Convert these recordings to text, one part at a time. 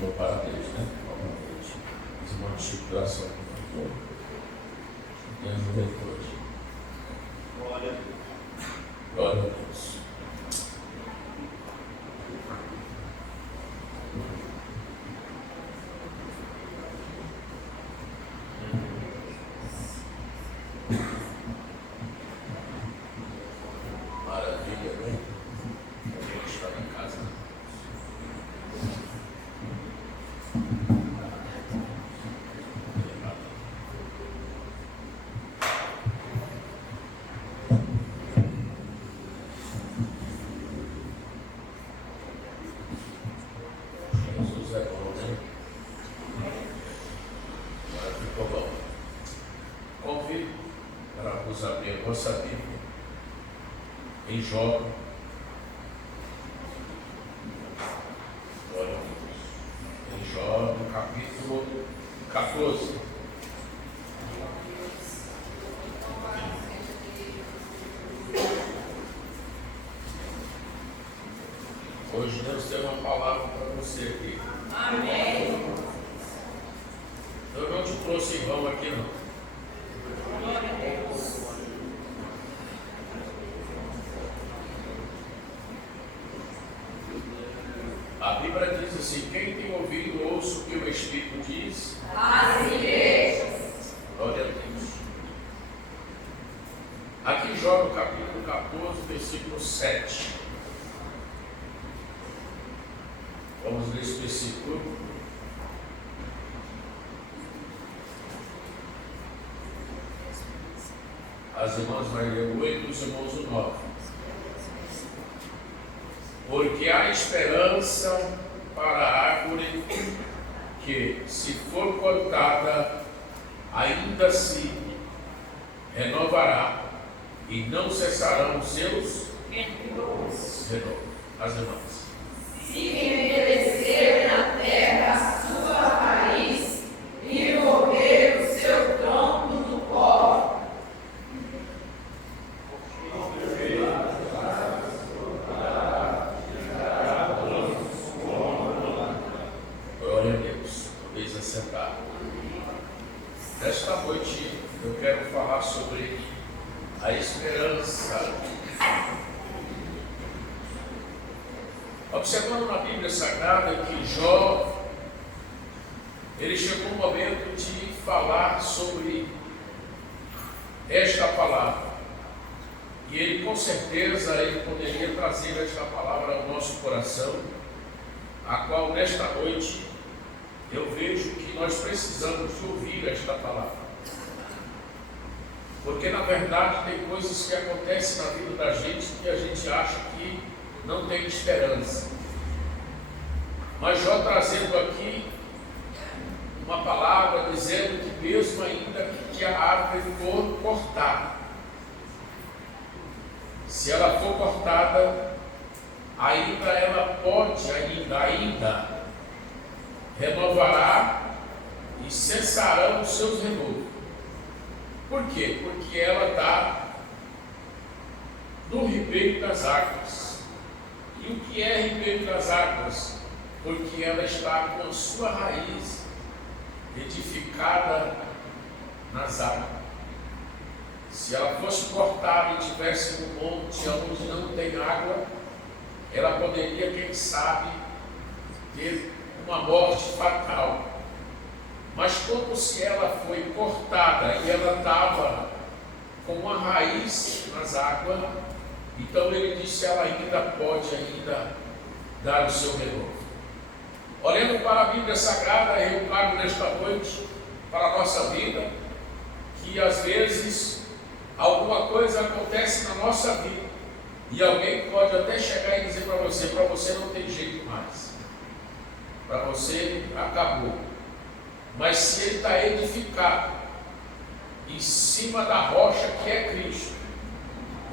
Louvar a Deus, né? Esse monte de circulação. Tem juventude. Glória a Deus. Glória a Deus. Maravilha, né? A gente está em casa. Jesus é bom, né? Agora ficou bom. Convido para vos abrir a vossa Bíblia em Jó. Glória a Deus. Em Jó, no capítulo 14. Hoje Deus tem uma palavra para você aqui. Amém. Eu não te trouxe em vão aqui, não. Glória a Deus. A Bíblia diz assim: quem tem ouvido, ouça o que o Espírito diz. As igrejas. Glória a Deus. Aqui Jó, no capítulo 14, versículo 7. Vamos ler esse versículo. As irmãs vão ler o 8 e os irmãos o 9. Porque há esperança para a árvore que, se for cortada, ainda se renovará e não cessarão os seus renovos. As irmãs. Se envelhecer na terra a sua raiz e mover o seu tronco no pó. Glória a Deus. Talvez assentar. Nesta noite eu quero falar sobre a esperança. Observando na Bíblia Sagrada que Jó, ele chegou um momento de falar sobre esta palavra. E ele, com certeza, ele poderia trazer esta palavra ao nosso coração, a qual, nesta noite, eu vejo que nós precisamos de ouvir esta palavra. Porque, na verdade, tem coisas que acontecem na vida da gente que a gente acha que não tem esperança. Mas Jó trazendo aqui uma palavra dizendo que mesmo ainda que a árvore for cortada, se ela for cortada, ainda ela pode, ainda renovará e cessarão os seus renovos. Por quê? Porque ela está no ribeiro das águas. E o que é ribeiro das águas? Porque ela está com a sua raiz edificada nas águas. Se ela fosse cortada e tivesse um monte onde não tem água, ela poderia, quem sabe, ter uma morte fatal. Mas como se ela foi cortada e ela estava com uma raiz nas águas, então ele disse, ela ainda pode dar o seu renovo. Olhando para a Bíblia Sagrada, eu trago nesta noite para a nossa vida, que às vezes alguma coisa acontece na nossa vida, e alguém pode até chegar e dizer para você não tem jeito mais, para você acabou. Mas se ele está edificado em cima da rocha que é Cristo,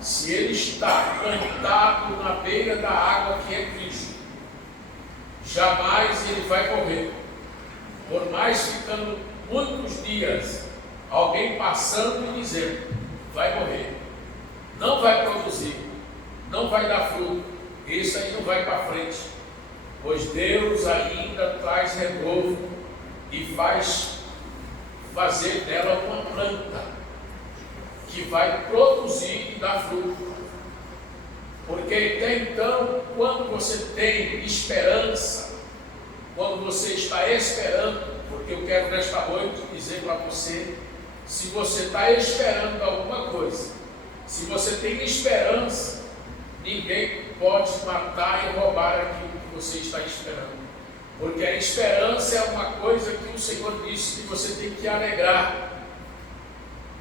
se ele está plantado na beira da água que é Cristo, jamais ele vai morrer. Por mais ficando muitos dias, alguém passando e dizendo, vai morrer, não vai produzir, não vai dar fruto, isso aí não vai para frente. pois Deus ainda traz renovo e faz fazer dela uma planta que vai produzir e dar fruto. Porque até então, quando você tem esperança, quando você está esperando, porque eu quero nesta noite dizer para você, se você está esperando alguma coisa, se você tem esperança, ninguém pode matar e roubar aquilo que você está esperando. Porque a esperança é uma coisa que o Senhor disse que você tem que alegrar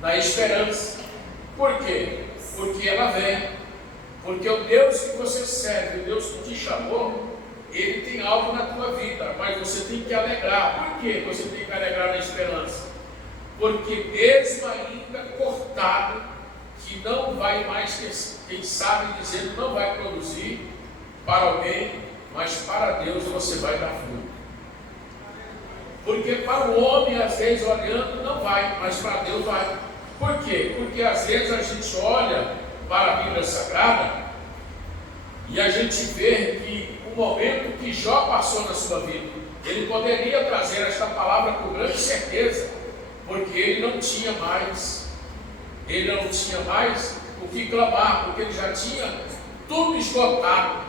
na esperança. Por quê? Porque ela vem. Porque o Deus que você serve, o Deus que te chamou, Ele tem algo na tua vida, mas você tem que alegrar. Por que você tem que alegrar na esperança? Porque mesmo ainda cortado, que não vai mais, quem sabe dizendo, não vai produzir para alguém, mas para Deus você vai dar fruto. Porque para o homem, às vezes, olhando, não vai, mas para Deus vai. Por quê? Porque às vezes a gente olha para a Bíblia Sagrada e a gente vê que o momento que Jó passou na sua vida, ele poderia trazer esta palavra com grande certeza, porque ele não tinha mais o que clamar, porque ele já tinha tudo esgotado.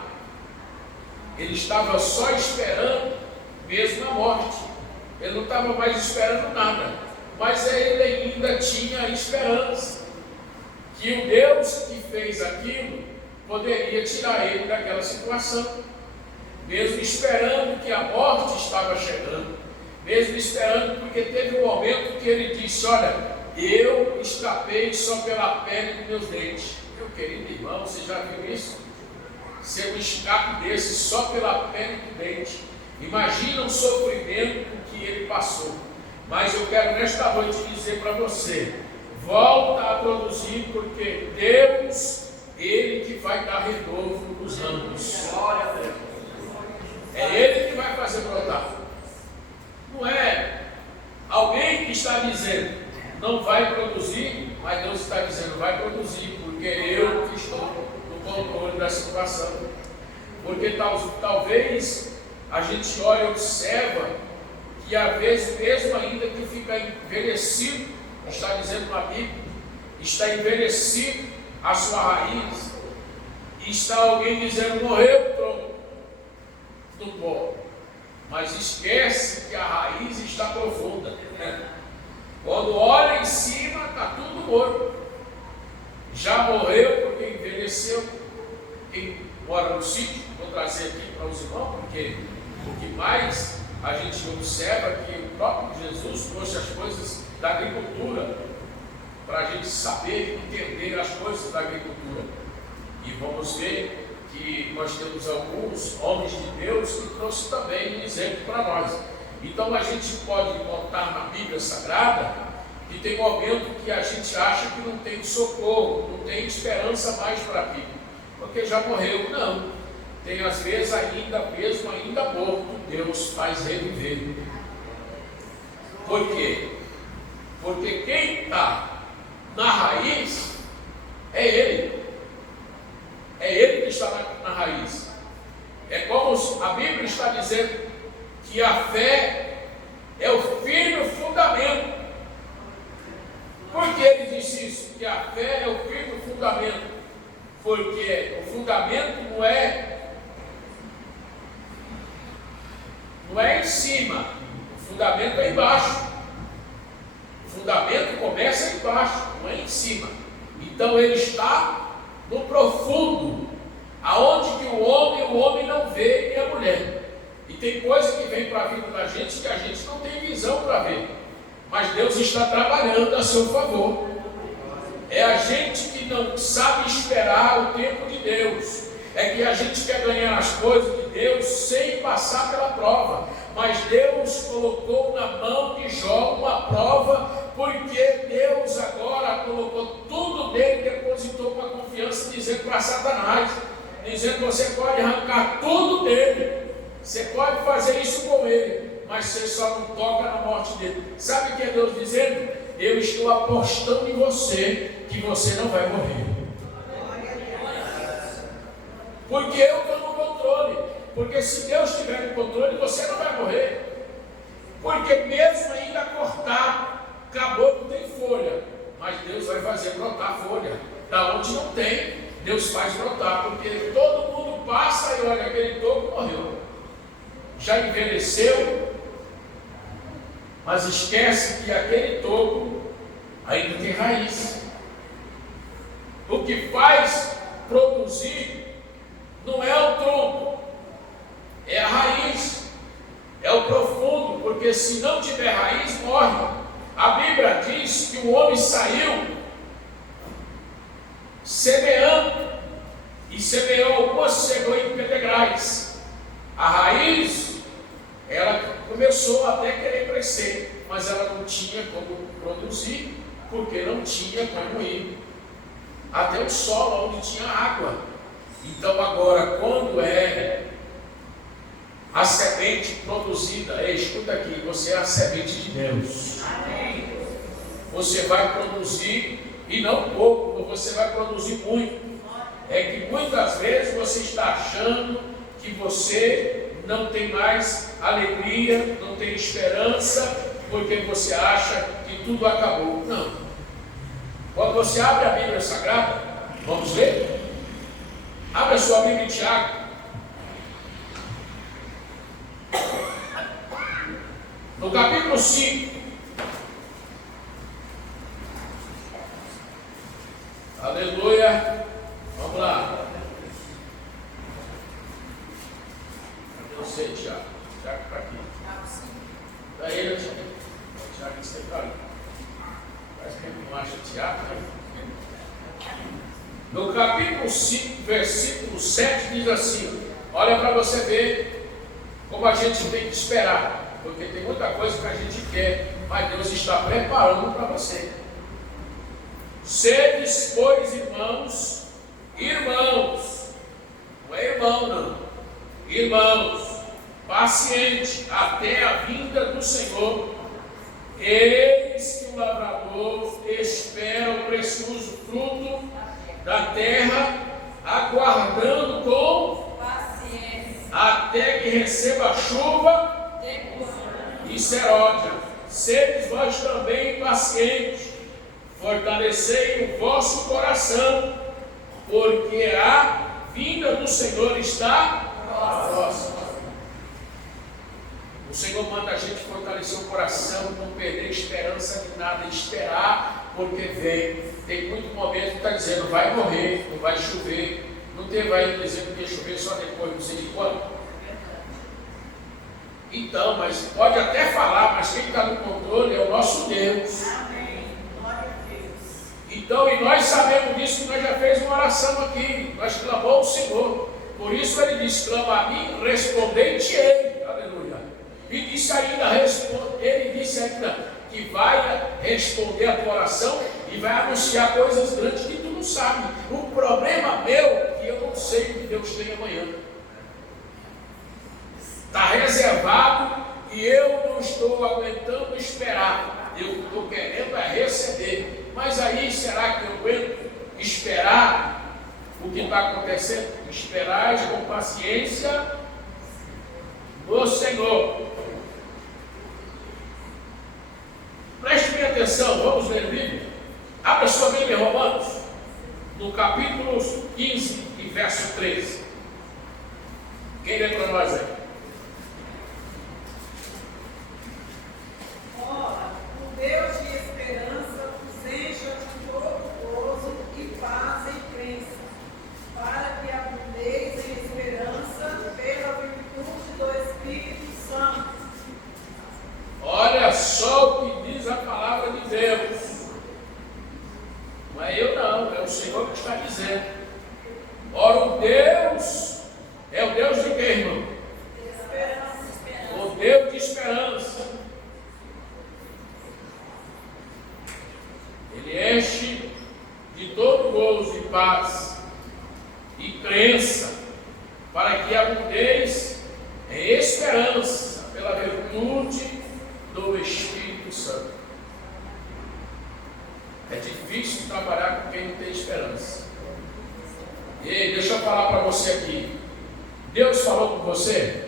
Ele estava só esperando mesmo a morte. Ele não estava mais esperando nada, mas ele ainda tinha esperança que o Deus que fez aquilo poderia tirar ele daquela situação, mesmo esperando que a morte estava chegando, mesmo esperando, porque teve um momento que ele disse: olha, eu escapei só pela pele dos meus dentes. Meu querido irmão, você já viu isso? Ser um escape desse só pela pele do dente. Imagina o sofrimento que ele passou. Mas eu quero nesta noite dizer para você: volta a produzir, porque Deus, Ele que vai dar renovo nos ramos. Glória a Deus. É Ele que vai fazer brotar. Não é alguém que está dizendo não vai produzir, mas Deus está dizendo vai produzir, porque eu que estou no controle da situação. Porque talvez a gente olha e observa que às vezes, mesmo ainda que fica envelhecido, está dizendo na Bíblia, está envelhecido a sua raiz, e está alguém dizendo morreu o tronco do pó, mas esquece que a raiz está profunda. Quando olha em cima, está tudo morto, já morreu porque envelheceu. Quem mora no sítio, vou trazer aqui para os irmãos, porque o que mais a gente observa é que o próprio Jesus trouxe as coisas da agricultura, para a gente saber entender as coisas da agricultura. E vamos ver que nós temos alguns homens de Deus que trouxe também um exemplo para nós. Então a gente pode notar na Bíblia Sagrada que tem um momento que a gente acha que não tem socorro, não tem esperança mais para a Bíblia, porque já morreu. Não, tem às vezes mesmo ainda morto, Deus faz reviver. Por quê? Porque quem está na raiz é Ele. É Ele que está na raiz. É como a Bíblia está dizendo que a fé é o firme fundamento. Por que ele disse isso? Que a fé é o firme fundamento. Porque o fundamento não é em cima, o fundamento é embaixo. O fundamento começa embaixo, não é em cima. Então ele está no profundo, aonde que o homem não vê, e a mulher. E tem coisa que vem para a vida da gente que a gente não tem visão para ver, mas Deus está trabalhando a seu favor. É a gente que não sabe esperar o tempo de Deus, é que a gente quer ganhar as coisas de Deus sem passar pela prova. Mas Deus colocou na mão de Jó uma prova, porque Deus agora colocou tudo nele, depositou uma confiança, dizendo para Satanás, dizendo: você pode arrancar tudo dele, você pode fazer isso com ele, mas você só não toca na morte dele. Sabe o que é Deus dizendo? Eu estou apostando em você, que você não vai morrer, porque eu estou no controle. Porque se Deus estiver no controle, você não vai morrer. Porque mesmo ainda cortado, acabou, não tem folha. Mas Deus vai fazer brotar folha. Da onde não tem, Deus faz brotar. Porque todo mundo passa e olha, aquele toco morreu. Já envelheceu, mas esquece que aquele toco ainda tem raiz. O que faz produzir não é o tronco, é a raiz, é o profundo, porque se não tiver raiz, morre. A Bíblia diz que o homem saiu semeando, e semeou algumas, chegou em pedregais. A raiz, ela começou até querer crescer, mas ela não tinha como produzir, porque não tinha como ir até o solo onde tinha água. Então agora, quando é a semente produzida, escuta aqui, você é a semente de Deus. Amém. Você vai produzir, e não pouco, você vai produzir muito. É que muitas vezes você está achando que você não tem mais alegria, não tem esperança, porque você acha que tudo acabou. Não. Quando você abre a Bíblia Sagrada, vamos ler? Abre a sua Bíblia em Tiago. No capítulo 5. Aleluia. Vamos lá. Cadê você, Tiago? Tiago está aqui. Está ele, Tiago. O Tiago está ali. Parece que ele não acha Tiago, né? No capítulo 5, versículo 7, diz assim: olha para você ver como a gente tem que esperar, porque tem muita coisa que a gente quer, mas Deus está preparando para você. Sedes, pois, irmãos, não é irmão não, irmãos, paciente até a vinda do Senhor. Eis que o lavrador espera o precioso fruto da terra, aguardando com paciência até que receba a chuva e serôdia. Sedes vós também pacientes, fortalecei o vosso coração, porque a vinda do Senhor está próxima. O Senhor manda a gente fortalecer o coração, não perder esperança de nada, esperar, porque vem. Tem muito momento que está dizendo, vai morrer, não vai chover. Não teve aí dizendo que ia chover só depois, não sei de quando. Então, mas pode até falar, mas quem está no controle é o nosso Deus. Amém. Glória a Deus. Então, e nós sabemos disso, que nós já fez uma oração aqui, nós clamamos ao Senhor. Por isso ele diz, clama a mim, respondei-te-ei. Aleluia. E disse ainda, ele disse ainda que vai responder a tua oração e vai anunciar coisas grandes que tu não sabe. O problema meu é que eu não sei o que Deus tem amanhã. Está reservado e eu não estou aguentando esperar. Eu estou querendo receber. Mas aí, será que eu aguento esperar o que está acontecendo? Esperais com paciência no Senhor. Preste bem atenção, vamos ler a Bíblia. Abra sua Bíblia em Romanos, no capítulo 15 e verso 13. Quem lê para nós aí? Ora, o Deus de esperança vos encha de todo gozo e paz em crença, para que abundeis em esperança pela virtude do Espírito Santo. Olha só o que diz a palavra de Deus. Não é eu não, é o Senhor que está dizendo. Ora, o Deus é o Deus de quem, irmão? Esperança. O Deus de esperança. Ele enche de todo gozo e paz e crença, para que abundeis em esperança pela virtude do Espírito Santo. É difícil trabalhar com quem não tem esperança. E deixa eu falar para você aqui. Deus falou com você?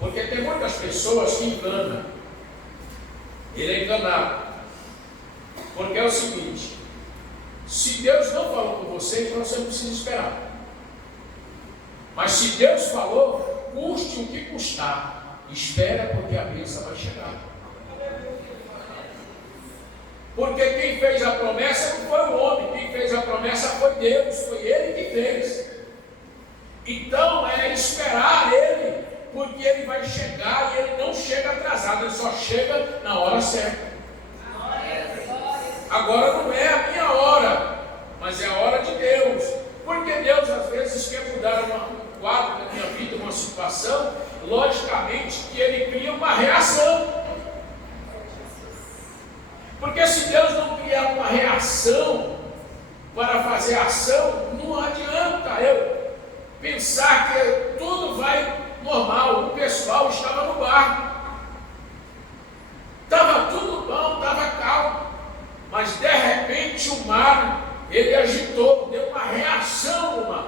Porque tem muitas pessoas que enganam. Ele é enganado. Porque é o seguinte: se Deus não falou com você, então você não precisa esperar. Mas se Deus falou, custe o que custar, espera, porque a bênção vai chegar. Porque quem fez a promessa não foi o homem, quem fez a promessa foi Deus, foi Ele que fez. Então é esperar Ele, porque Ele vai chegar e Ele não chega atrasado, Ele só chega na hora certa. Agora não é a minha hora, mas é a hora de Deus. Porque Deus às vezes quer mudar um quadro da minha vida, uma situação, logicamente que Ele cria uma reação. Porque se Deus não criar uma reação para fazer ação, não adianta eu pensar que tudo vai normal. O pessoal estava no barco, estava tudo bom, estava calmo, mas de repente o mar, ele agitou, deu uma reação no mar.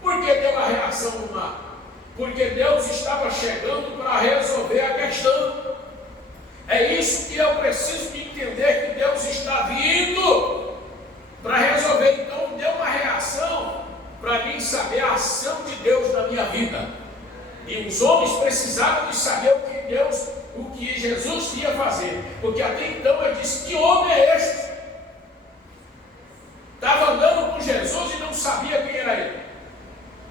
Por que deu uma reação no mar? Porque Deus estava chegando para resolver a questão. É isso que eu preciso de entender, que Deus está vindo para resolver. Então deu uma reação para mim saber a ação de Deus na minha vida. E os homens precisavam de saber o que Jesus ia fazer. Porque até então eu disse: que homem é este? Estava andando com Jesus e não sabia quem era ele.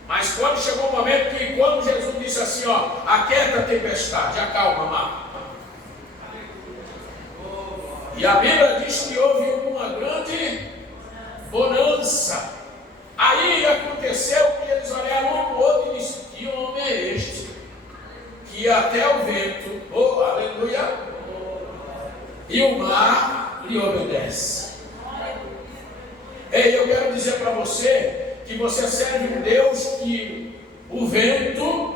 Mas quando chegou o momento que, quando Jesus disse assim, aquieta a tempestade, acalma, mar. E a Bíblia diz que houve uma grande bonança. Aí aconteceu que eles olharam um para o outro e disseram: que homem é este? Que até o vento, aleluia, e o mar lhe obedece. Ei, eu quero dizer para você que você serve um Deus que o vento,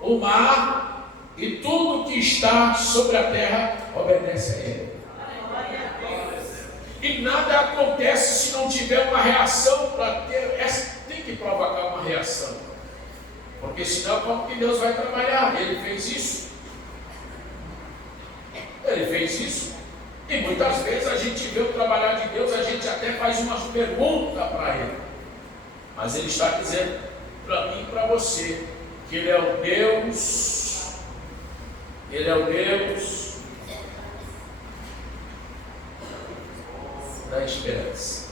o mar e tudo que está sobre a terra obedece a Ele. E nada acontece se não tiver uma reação para ter. Tem que provocar uma reação. Porque senão, como que Deus vai trabalhar? Ele fez isso. Ele fez isso. E muitas vezes a gente vê o trabalhar de Deus, a gente até faz umas perguntas para Ele. Mas Ele está dizendo para mim e para você que Ele é o Deus. Ele é o Deus da esperança.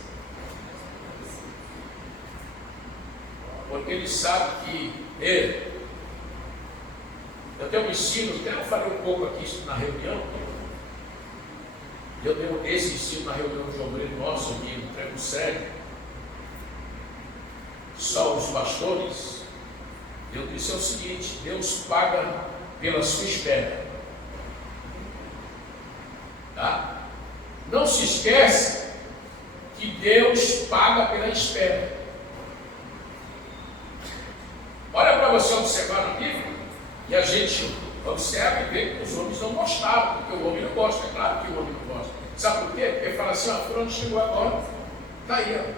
Porque Ele sabe que eu tenho um ensino, até eu falei um pouco aqui na reunião. Eu tenho esse ensino na reunião de obreiro nosso aqui no Trevo Sério. Só os pastores. Eu disse o seguinte: Deus paga pela sua espera. Tá? Não se esquece que Deus paga pela espera. Olha para você observar na Bíblia, e a gente observa e vê que os homens não gostavam, porque o homem não gosta, é claro que o homem não gosta. Sabe por quê? Porque fala assim: por onde chegou agora? Está aí,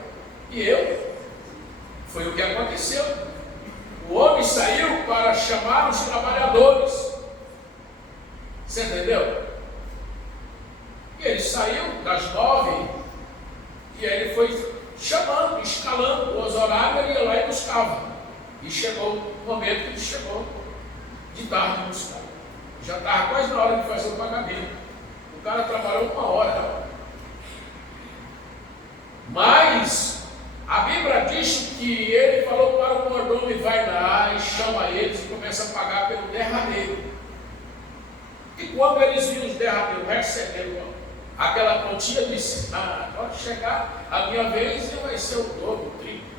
E foi o que aconteceu. O homem saiu para chamar os trabalhadores. Você entendeu? E ele saiu das 9, e aí ele foi chamando, escalando os horários, ele ia lá e buscava. E chegou o momento que ele chegou de tarde buscar. Já estava quase na hora de fazer o pagamento. O cara trabalhou 1 hora. Mas a Bíblia diz que ele falou para o mordomo: e vai lá e chama eles e começa a pagar pelo derradeiro. E quando eles viram os derradeiros recebendo aquela quantia, disse: pode chegar a minha vez e vai ser o dobro, o triplo.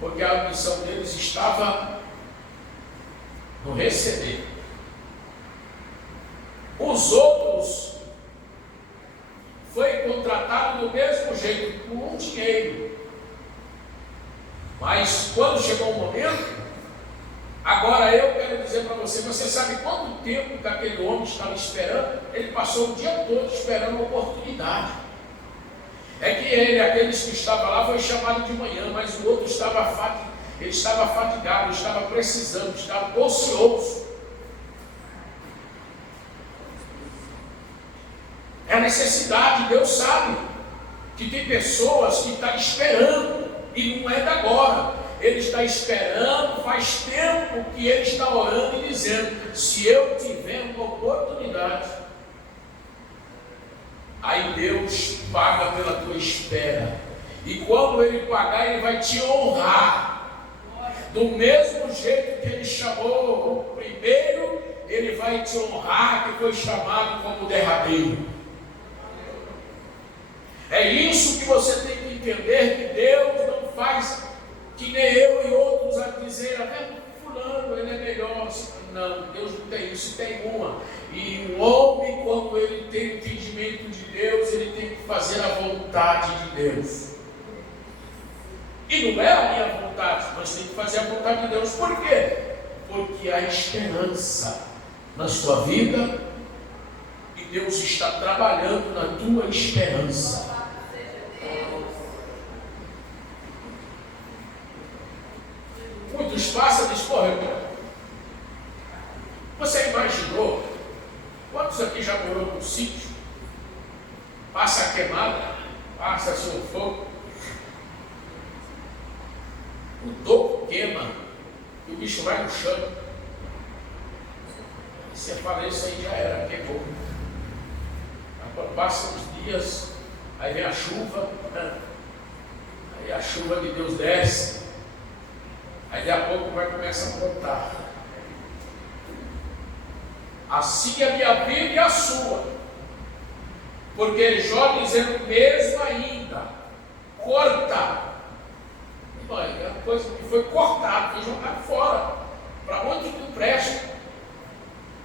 Porque a missão deles estava no receber. Os outros foi contratado do mesmo jeito, com um dinheiro. Mas quando chegou o momento, agora eu quero dizer para você: você sabe quanto tempo que aquele homem estava esperando? Ele passou o dia todo esperando uma oportunidade. É que aqueles que estavam lá, foi chamado de manhã, mas o outro estava ele estava fatigado, ele estava precisando, estava ocioso. É a necessidade, Deus sabe que tem pessoas que estão esperando e não é da agora. Ele está esperando, faz tempo que ele está orando e dizendo: se eu tiver uma oportunidade, aí Deus paga pela tua espera. E quando ele pagar, ele vai te honrar. Do mesmo jeito que ele chamou o primeiro, ele vai te honrar, que foi chamado como derradeiro. É isso que você tem que entender, que Deus não faz que nem eu e outros a dizer: fulano, ele é melhor. Não, Deus não tem isso, tem uma. E o homem, quando ele tem entendimento de Deus, ele tem que fazer a vontade de Deus. E não é a minha vontade, mas tem que fazer a vontade de Deus. Por quê? Porque há esperança na sua vida e Deus está trabalhando na tua esperança. Muitos passam e dizem: pô, você imaginou quantos aqui já morou num sítio? Passa a queimada, passa seu fogo, o toco queima e o bicho vai no chão. E você fala: isso aí já era, queimou. Quando passam os dias, aí vem a chuva, aí a chuva de Deus desce. Aí daqui a pouco vai começar a brotar. Assim é a minha vida e a sua. Porque Jó dizendo: mesmo ainda, corta. É uma coisa que foi cortada, foi jogada fora. Para onde não presta.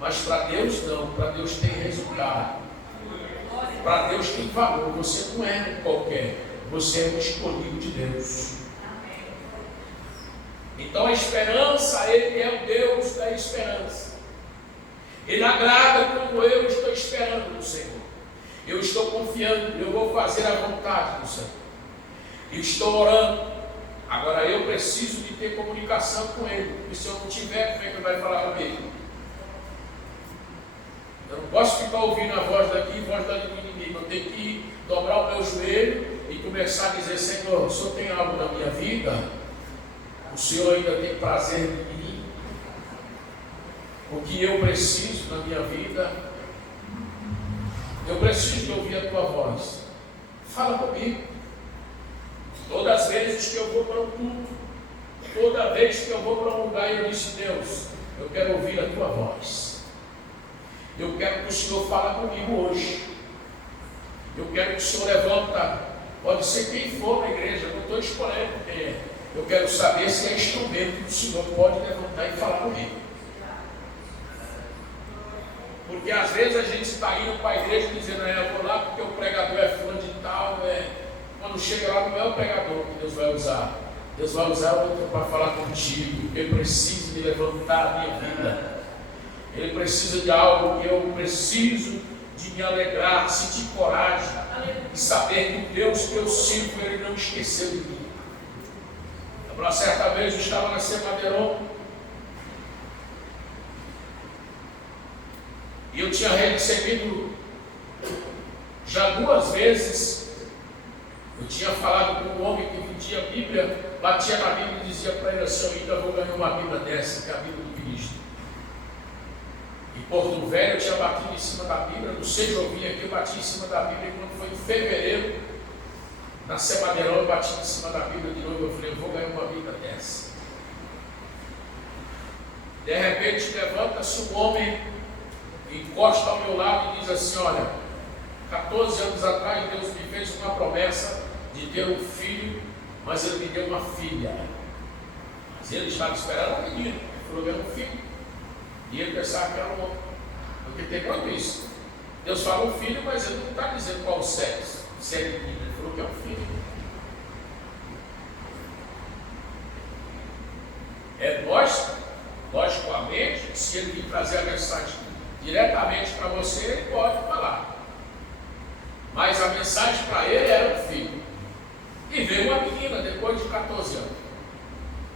Mas para Deus não, para Deus tem resultado. Para Deus tem valor. Você não é um qualquer, você é um escolhido de Deus. Então a esperança, Ele é o Deus da esperança. Ele agrada como eu estou esperando no Senhor. Eu estou confiando, eu vou fazer a vontade do Senhor. Eu estou orando. Agora eu preciso de ter comunicação com Ele. E se eu não tiver, como é que Ele vai falar comigo? Eu não posso ficar ouvindo a voz daqui e a voz dali do inimigo. Eu tenho que dobrar o meu joelho e começar a dizer: Senhor, o Senhor tem algo na minha vida? O Senhor ainda tem prazer em mim? O que eu preciso na minha vida? Eu preciso de ouvir a tua voz. Fala comigo. Todas as vezes que eu vou para um culto, toda vez que eu vou para um lugar, eu disse: Deus, eu quero ouvir a tua voz. Eu quero que o Senhor fale comigo hoje. Eu quero que o Senhor levanta, pode ser quem for na igreja, eu não estou escolhendo quem é. Eu quero saber se é instrumento que o Senhor pode levantar e falar comigo. Porque às vezes a gente está indo para a igreja dizendo: eu vou lá porque o pregador é fulano de tal. Quando chega lá, não é o pregador que Deus vai usar. Deus vai usar outro para falar contigo. Ele precisa de levantar a minha vida. Ele precisa de algo que eu preciso de me alegrar, sentir coragem e saber que o Deus que eu sirvo, Ele não esqueceu de mim. Uma certa vez eu estava na Semadeiron e eu tinha recebido já 2 vezes. Eu tinha falado com um homem que vendia a Bíblia, batia na Bíblia e dizia para ele assim: eu ainda vou ganhar uma Bíblia dessa, que é a Bíblia do Cristo. Em Porto Velho eu tinha batido em cima da Bíblia, no Sejovim aqui eu bati em cima da Bíblia, e quando foi em fevereiro, na Semadeiron eu bati em cima da Bíblia de novo. Eu falei: eu vou ganhar uma Bíblia dessa. De repente levanta-se um homem, encosta ao meu lado e diz assim: olha, 14 anos atrás Deus me fez uma promessa de ter um filho, mas Ele me deu uma filha. Mas ele estava esperando um menino. Ele falou: eu um filho. E ele pensava que era um homem. Porque tem muito isso. Deus fala um filho, mas Ele não está dizendo qual o sexo. Se é menino, Ele falou que é um filho. É logicamente, se Ele vir trazer a mensagem diretamente para você, Ele pode falar. Mas a mensagem para ele era um filho. E veio uma menina depois de 14 anos.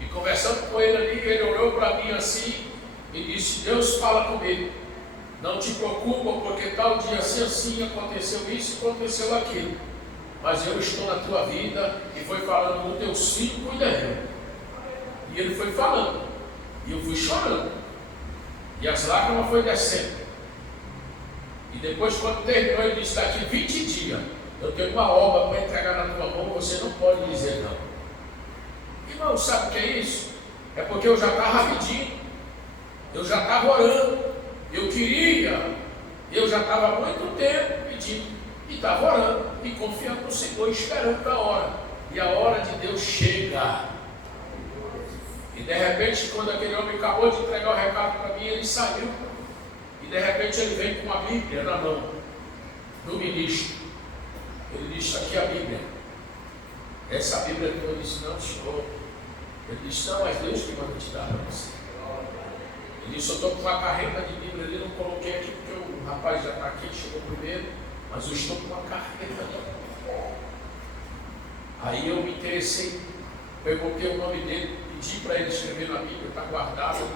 E conversando com ele ali, ele olhou para mim assim e disse: Deus fala comigo. Não te preocupa, porque tal dia assim aconteceu isso, aconteceu aquilo. Mas eu estou na tua vida. E foi falando do teu filho, cuida dele. E ele foi falando. E eu fui chorando. E as lágrimas foram descendo. E depois, quando terminou, ele disse: daqui 20 dias eu tenho uma obra para entregar na tua mão, você não pode dizer não. Irmão, sabe o que é isso? É porque eu já estava pedindo, eu já estava orando, eu queria, eu já estava há muito tempo pedindo, e estava orando, e confiando no Senhor, esperando a hora. E a hora de Deus chega. E de repente, quando aquele homem acabou de entregar o recado para mim, ele saiu. E de repente ele vem com uma Bíblia na mão do ministro. Ele disse: aqui a Bíblia. Essa Bíblia que eu disse: não, senhor. Ele disse: não, mas Deus que manda te dar para você. Ele disse: eu estou com uma carreta de Bíblia ali, não coloquei aqui porque o rapaz já está aqui, chegou primeiro, mas eu estou com uma carreta ali. Aí eu me interessei, eu coloquei o nome dele, pedi para ele escrever na Bíblia, está guardado,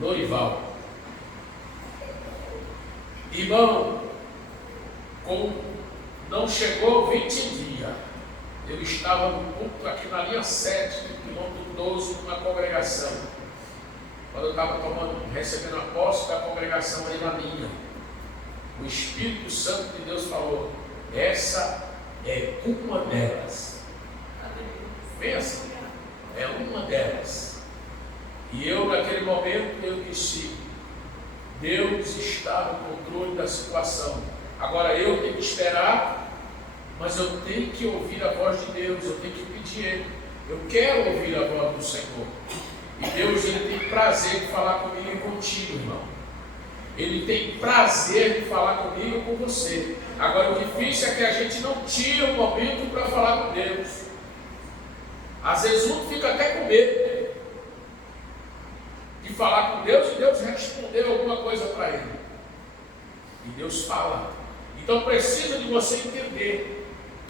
Lorival. Irmão, como não chegou 20 dias, eu estava no culto aqui na linha 7, no quilômetro 12, numa congregação. Quando eu estava recebendo a posse da congregação ali na linha, o Espírito Santo de Deus falou: essa é uma delas. Pensa, é uma delas. E eu, naquele momento, eu disse: Deus está no controle da situação. Agora eu tenho que esperar, mas eu tenho que ouvir a voz de Deus, eu tenho que pedir Ele. Eu quero ouvir a voz do Senhor. E Deus, Ele tem prazer de falar comigo e contigo, irmão. Ele tem prazer de falar comigo e com você. Agora o difícil é que a gente não tira o momento para falar com Deus. Às vezes um fica até com medo de falar com Deus e Deus responder alguma coisa para ele. E Deus fala. Então precisa de você entender.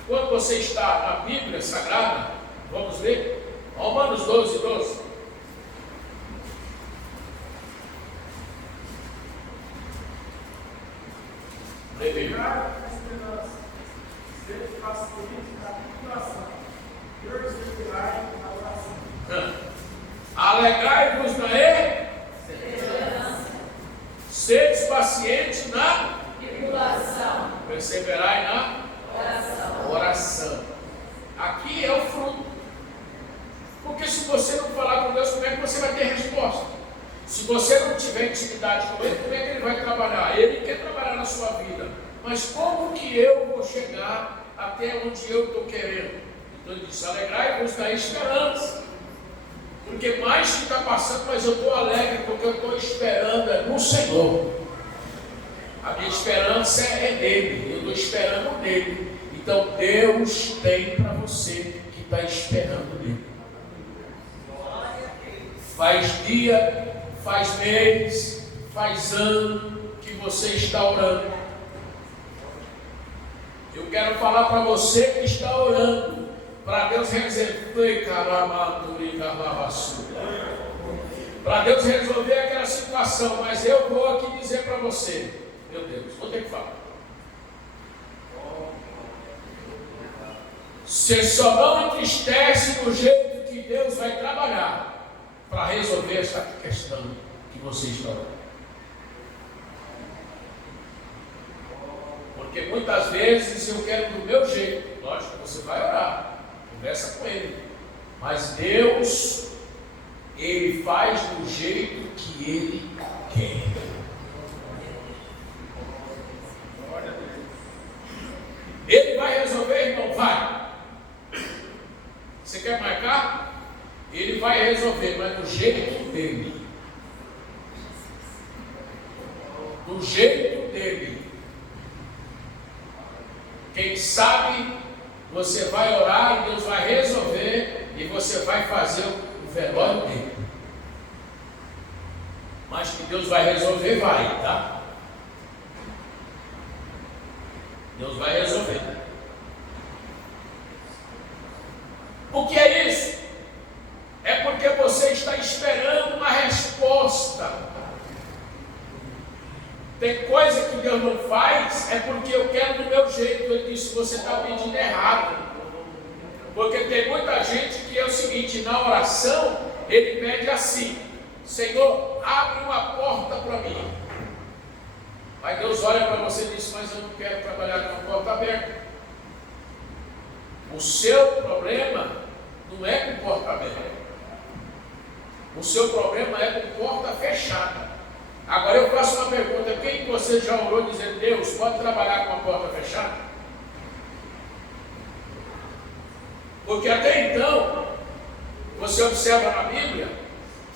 Quando você está na Bíblia Sagrada, vamos ler Romanos 12, 12. Alegrai-vos na esperança, sedes pacientes na tribulação, perseverai na oração. Aqui é o fruto. Porque se você não falar com Deus, como é que você vai ter resposta? Se você não tiver intimidade com Ele, como é que Ele vai trabalhar? Ele quer trabalhar na sua vida. Mas como que eu vou chegar até onde eu estou querendo? Então Ele diz: alegrai-vos na esperança. Porque mais que está passando, mas eu estou alegre, porque eu estou esperando no Senhor. A minha esperança é nele, eu estou esperando nele. Então Deus tem para você que está esperando nele. Faz dia, faz mês, faz ano que você está orando. Eu quero falar para você que está orando, para Deus resolver, para Deus resolver aquela situação. Mas eu vou aqui dizer para você, meu Deus, vou ter que falar. Você só não entristece do jeito que Deus vai trabalhar para resolver essa questão que você está orando. Porque muitas vezes eu quero do meu jeito. Lógico, você vai orar, conversa com Ele. Mas Deus, Ele faz do jeito que Ele quer. Ele vai resolver, irmão? Vai. Você quer marcar? Ele vai resolver, mas do jeito dele. Do jeito dele. Quem sabe você vai orar e Deus vai resolver e você vai fazer o velório dele. Mas que Deus vai resolver, vai, tá? Deus vai resolver. O que é isso? É porque Tem coisa que Deus não faz, é porque eu quero do meu jeito. Ele disse, você está pedindo errado. Porque tem muita gente que é o seguinte, na oração, ele pede assim, Senhor, abre uma porta para mim. Aí Deus olha para você e diz, mas eu não quero trabalhar com a porta aberta. O seu problema não é com porta aberta. O seu problema é com porta fechada. Agora eu faço uma pergunta, quem de vocês já orou dizendo, Deus, pode trabalhar com a porta fechada? Porque até então, você observa na Bíblia,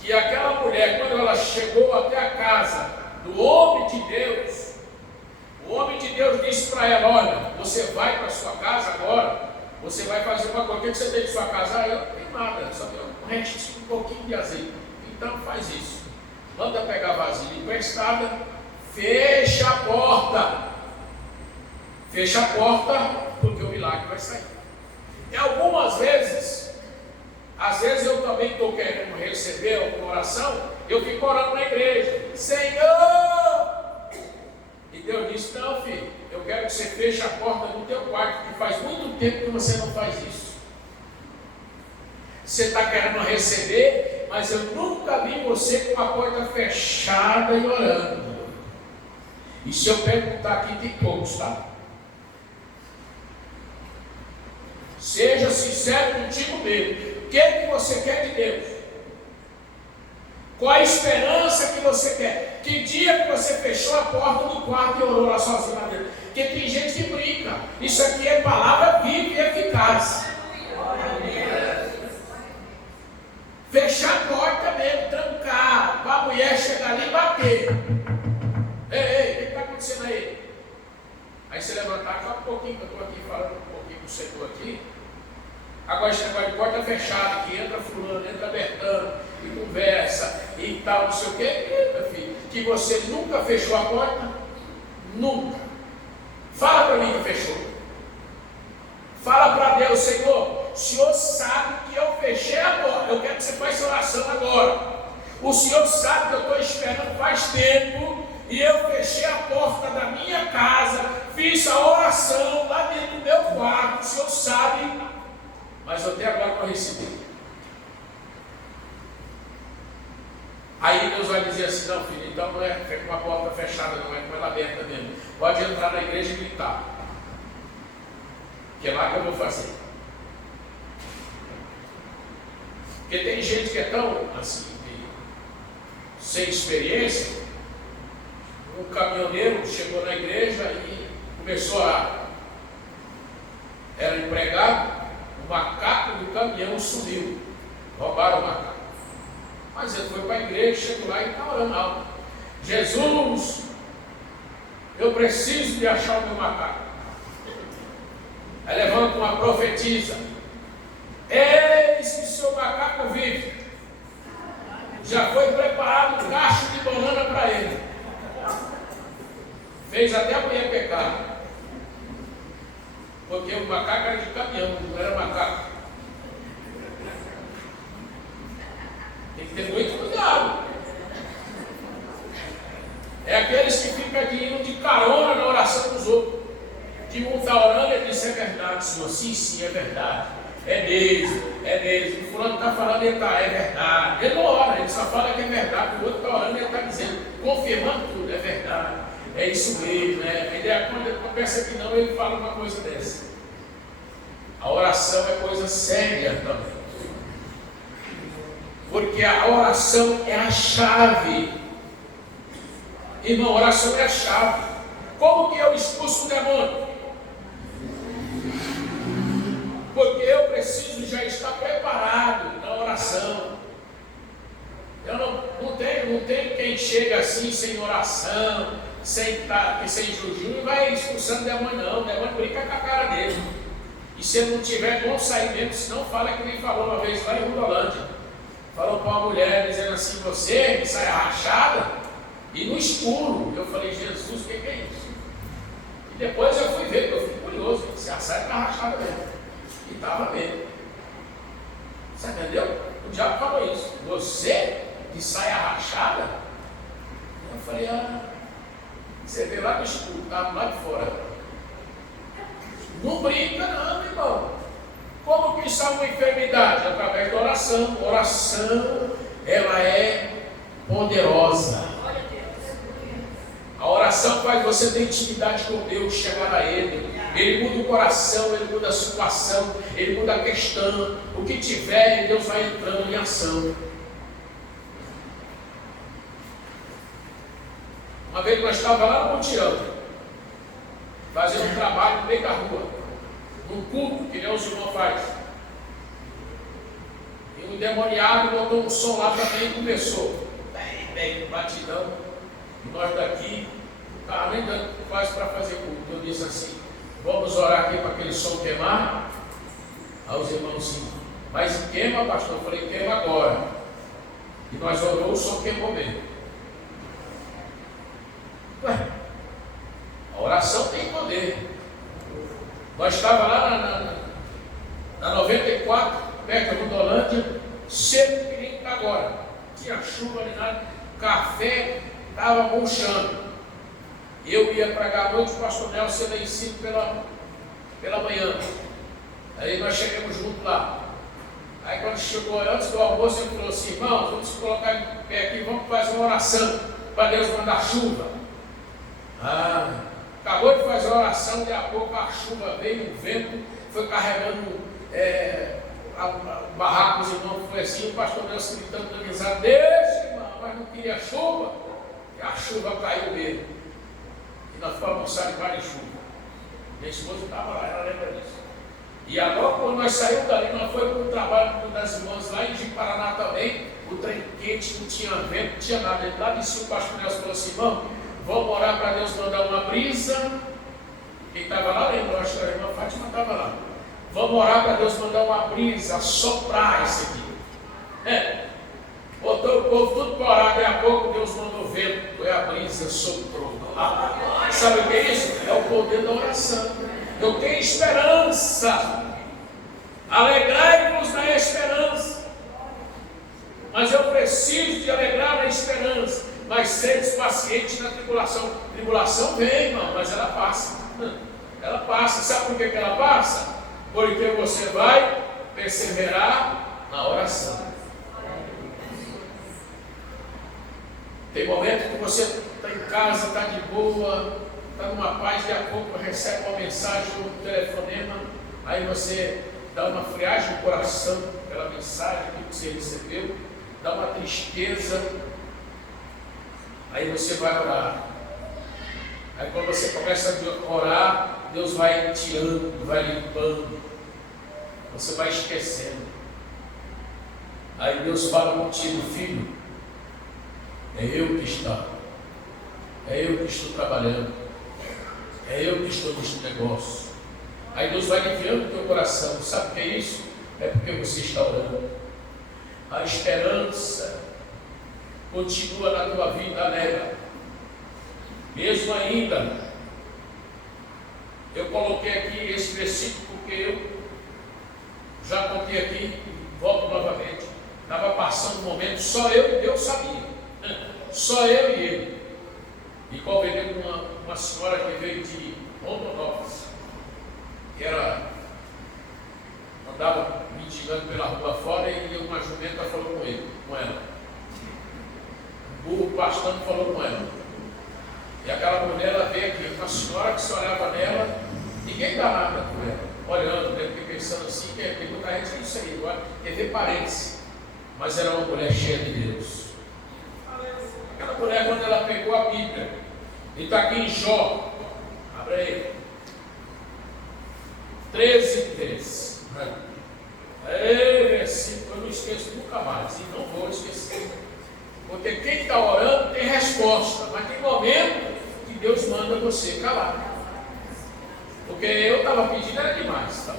que aquela mulher, quando ela chegou até a casa do homem de Deus, o homem de Deus disse para ela, olha, você vai para a sua casa agora, você vai fazer uma coisa, o que você tem de sua casa? Ah, eu não tenho nada, só tenho um pouquinho de azeite. Então faz isso. Manda pegar vasilha emprestada, fecha a porta. Fecha a porta, porque o milagre vai sair. E algumas vezes, às vezes eu também estou querendo receber alguma oração, eu fico orando na igreja, Senhor! E Deus disse, não filho, eu quero que você feche a porta do teu quarto, que faz muito tempo que você não faz isso. Você está querendo receber, mas eu nunca vi você com a porta fechada e orando. E se eu perguntar aqui, tem poucos, tá? Seja sincero contigo mesmo. O que é que você quer de Deus? Qual a esperança que você quer? Que dia que você fechou a porta do quarto e orou lá sozinho lá dentro? Porque tem gente que brinca. Isso aqui é palavra viva e eficaz. Fechar a porta mesmo, trancar, para a mulher chegar ali e bater. Ei, o que está acontecendo aí? Aí você levantar, só um pouquinho, que eu estou aqui falando um pouquinho com o Senhor aqui. Agora esse negócio de porta fechada, que entra fulano, entra Bertano, e conversa, e tal, não sei o quê, meu filho, que você nunca fechou a porta? Nunca. Fala para mim que fechou. Fala para Deus, Senhor, o Senhor sabe que eu fechei a porta, eu quero que você faça essa oração agora. O Senhor sabe que eu estou esperando faz tempo, e eu fechei a porta da minha casa, fiz a oração lá dentro do meu quarto, o Senhor sabe, mas até agora não recebi. Aí Deus vai dizer assim, não filho, então não é com a porta fechada, não é com ela aberta mesmo. Pode entrar na igreja e gritar. Que é lá que eu vou fazer. Porque tem gente que é tão assim, sem experiência. Um caminhoneiro chegou na igreja e começou era empregado, o macaco do caminhão sumiu. Roubaram o macaco. Mas ele foi para a igreja, chegou lá e está orando alto. Jesus, eu preciso de achar o meu macaco. Aí levanta uma profetisa. Eis que seu macaco vive. Já foi preparado um cacho de banana para ele. Fez até a mulher pecar. Porque o macaco era de caminhão, não era macaco. Tem que ter muito cuidado. É aqueles que ficam indo de carona na oração dos outros. Que um está orando e diz, é verdade, Senhor. Sim, sim, é verdade. É mesmo, é mesmo. O fulano está falando, ele está, é verdade. Ele não ora, ele só fala que é verdade. O outro está orando e ele está dizendo, confirmando tudo, é verdade. É isso mesmo, né? Quando ele pensa que não, ele fala uma coisa dessa. A oração é coisa séria também. Porque a oração é a chave. Irmão, a oração é a chave. Como que eu expulso o demônio? Porque eu preciso já estar preparado na oração. Eu não tenho quem chega assim sem oração, sem jejum e vai expulsando o demônio, não. O demônio brinca com a cara dele. E se ele não tiver, bom sair mesmo, senão fala que nem falou uma vez lá em Rudolândia. Falou para uma mulher dizendo assim, você que sai rachada e no escuro. Eu falei, Jesus, o que é isso? E depois eu fui ver, eu fiquei curioso, se a saia está rachada mesmo. E estava mesmo. Você entendeu? O diabo falou isso. Você que sai rachada? Eu falei, Você vê lá no escuro, está lá de fora. Não brinca não, irmão. Como que salva uma enfermidade? Através da oração. Oração, ela é poderosa. A oração faz você ter intimidade com Deus, chegar a Ele. Ele muda o coração, Ele muda a situação, Ele muda a questão. O que tiver, Deus vai entrando em ação. Uma vez nós estávamos lá no Mutirão, fazendo um trabalho no meio da rua, num culto que nem os irmãos fazem. E o demoniado botou um som lá também e começou. Bem, batidão. Nós daqui, estava nem dando quase para fazer culto. Eu disse assim, vamos orar aqui para aquele som queimar. Aí os irmãos sim, mas queima, pastor? Eu falei, queima agora. E nós oramos, o som queimou mesmo. Ué, a oração tem poder. Nós estávamos lá na 94, perto da Rondolândia, cedo que nem está agora. Tinha chuva nem nada, café estava murchando. Eu ia pregar à noite, o pastor Nelson lá em cima pela manhã. Aí nós chegamos juntos lá. Aí quando chegou antes do almoço, ele falou assim, irmãos, vamos se colocar em pé aqui, vamos fazer uma oração para Deus mandar chuva. Acabou de fazer a oração, daqui a pouco a chuva veio, o vento foi carregando o barraco, os irmãos foi assim, o pastor Nelson gritando na risada, deixa, irmão, mas não queria chuva, e a chuva caiu mesmo. E nós fomos almoçar debaixo de chuva. Minha esposa estava lá, ela lembra disso. E agora, quando nós saímos dali, nós fomos para o trabalho das irmãs lá em Paraná também, o trem quente, não tinha vento, não tinha nada. Lá de cima o pastor Nelson falou assim, irmão, vamos orar para Deus mandar uma brisa. Quem estava lá, lembra? Acho que a irmã Fátima estava lá. Vamos orar para Deus mandar uma brisa, soprar isso aqui. Botou o povo tudo para orar, daí a pouco Deus mandou vento, foi a brisa, soprou. Sabe o que é isso? É o poder da oração. Eu tenho esperança. Alegrai-vos na esperança. Mas eu preciso de alegrar na esperança. Mas seres pacientes na tribulação. Tribulação vem, irmão, mas ela passa. Ela passa. Sabe por que ela passa? Porque você vai perseverar na oração. Tem momento que você está em casa, está de boa, está numa paz, de a pouco recebe uma mensagem, um telefonema, aí você dá uma friagem no coração pela mensagem que você recebeu, dá uma tristeza. Aí você vai orar. Aí quando você começa a orar, Deus vai tirando, vai limpando. Você vai esquecendo. Aí Deus fala contigo, filho, é eu que estou. É eu que estou trabalhando. É eu que estou neste negócio. Aí Deus vai aliviando o teu coração. Sabe o que é isso? É porque você está orando. A esperança continua na tua vida alegre. Mesmo ainda, eu coloquei aqui esse versículo porque eu já contei aqui e volto novamente. Estava passando um momento, só eu e Deus sabia. Só eu e ele. E convidei uma senhora que veio de Rondonópolis, que andava mendigando pela rua fora e uma jumenta falou com ela. O burro pastando falou com ela. E aquela mulher, ela veio aqui, uma senhora que se olhava nela, ninguém dá nada com ela, olhando, deve ter pensando assim, que tem muita gente que é isso aí, agora quer ver parentes. Mas era uma mulher cheia de Deus. Aquela mulher, quando ela pegou a Bíblia, e está aqui em Jó, abre aí, 13:3. Versículo, eu não esqueço nunca mais, e não vou esquecer. Porque quem está orando tem resposta, mas tem momento que Deus manda você calar. Porque eu estava pedindo, era demais. Eu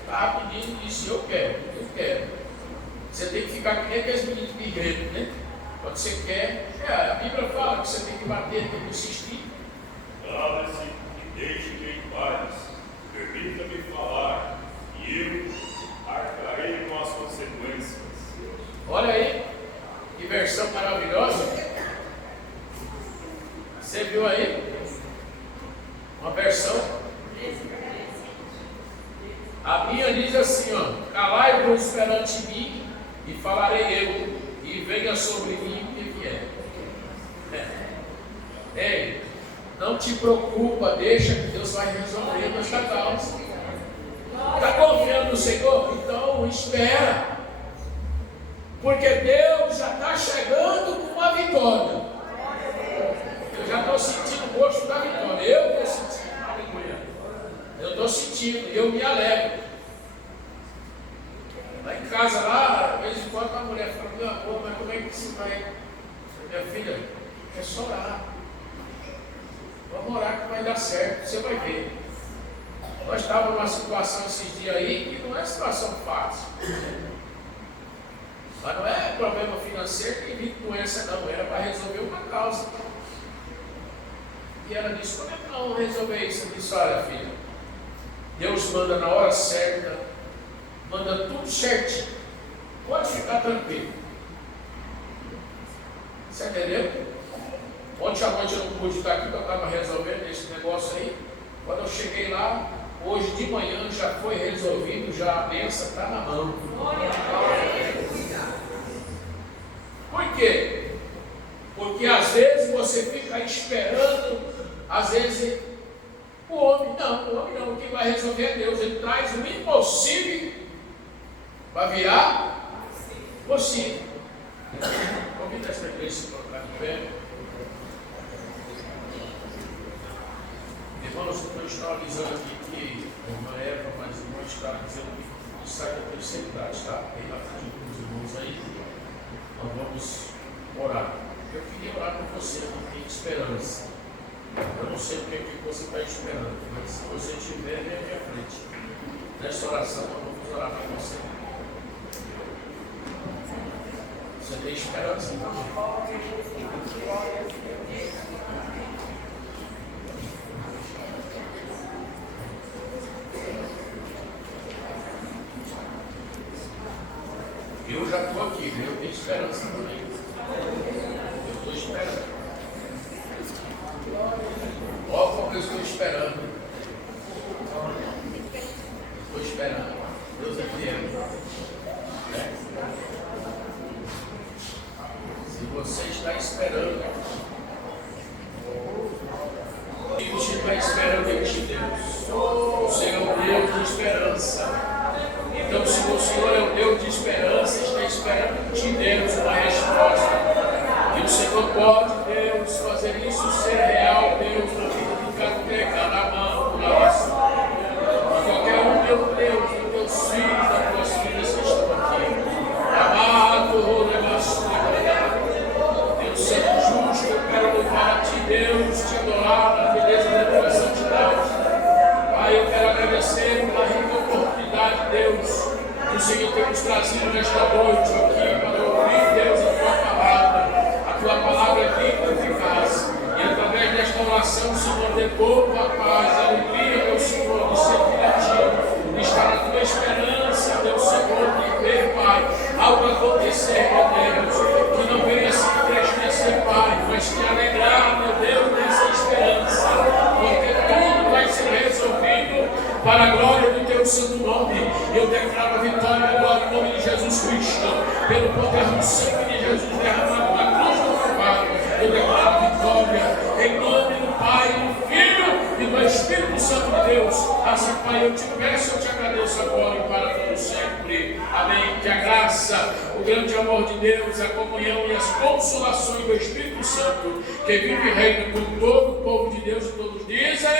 estava pedindo e disse, eu quero. Você tem que ficar que nem aqueles meninos de igreja, né? Quando você quer, a Bíblia fala que você tem que bater, tem que insistir. Cala-se e deixe-me em paz. Permita-me falar, e eu arcarei com as consequências. Olha aí, que versão maravilhosa. Você viu aí? Uma versão. A minha diz assim, ó: calai-vos perante mim e falarei eu, e venha sobre mim o que vier. Ei, não te preocupa, deixa que Deus vai resolver nossa causa. Está confiando no Senhor? Então espera, porque Deus já está chegando com uma vitória. Eu já estou sentindo o gosto da vitória. Eu estou sentindo, aleluia. Eu estou sentindo e eu me alegro. Lá em casa, lá, de vez em quando, a mulher fala: meu amor, mas como é que você vai? Minha filha, é só orar. Vamos orar que vai dar certo, você vai ver. Nós estávamos numa situação esses dias aí que não é situação fácil. Mas não é problema financeiro que vive doença, não. Era para resolver uma causa. E ela disse: como é que nós vamos resolver isso? Eu disse: olha, filha, Deus manda na hora certa, manda tudo certinho. Pode ficar tranquilo. Você entendeu? Ontem à noite eu não pude estar aqui, porque eu estava resolvendo esse negócio aí. Quando eu cheguei lá, hoje de manhã já foi resolvido, já a bênção está na mão. Por quê? Porque às vezes você fica esperando, às vezes o homem não, o que vai resolver é Deus. Ele traz o impossível para virar possível. Convida esta igreja a se colocar de pé. Irmãos, eu estou analisando aqui que uma Eva, mas o irmão está dizendo que sai da terceira idade, tá? Bem rapidinho com os irmãos aí. Nós vamos orar. Eu queria orar por você, que tem esperança. Eu não sei o que você está esperando, mas se você tiver, vem à minha frente. Nesta oração, nós vamos orar para você. Você tem esperança, então? Eu já estou aqui, eu tenho esperança também. Eu estou esperando. Olha como eu estou esperando. Estou esperando. Deus é fiel. Se você está esperando, e você está esperando em Deus. O Senhor é o Deus de esperança. Então, se o Senhor é o Deus de esperança, está esperando de Deus uma resposta. E o Senhor pode, Deus, fazer isso ser real, Deus, na vida de cada mão, de qualquer um, meu Deus, dos teus filhos, das tuas filhas que estão aqui. Amado, Deus Santo justo, eu quero louvar a Ti, Deus, Te adorar na beleza da Tua santidade. Pai, eu quero agradecer pela rica oportunidade, Deus, que o Senhor tem nos trazido nesta noite aqui para ouvir, Deus, a Tua palavra. A Tua palavra é viva e eficaz. E através desta oração, Senhor, devolva a paz, a alegria, meu Senhor, de servir a Ti, de estar na Tua esperança, meu Senhor, de ver, Pai, algo acontecer, meu Deus, que não venha se entristecer, Pai, mas te alegrar, meu Deus, nessa esperança, porque tudo vai ser resolvido para a glória do Teu santo nome. Eu declaro a vitória agora em nome de Jesus Cristo, pelo poder do sangue de Jesus derramado na cruz do Calvário. Eu declaro a vitória em nome do Pai, do Filho e do Espírito Santo de Deus. Assim, Pai, eu te peço, eu te agradeço agora e para todo sempre. Amém. Que a graça, o grande amor de Deus, a comunhão e as consolações do Espírito Santo, que vive e reina com todo o povo de Deus, e todos dizem: